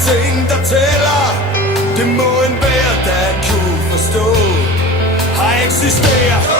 ting, der tæller. Det må enhver, der kunne forstå, har eksisteret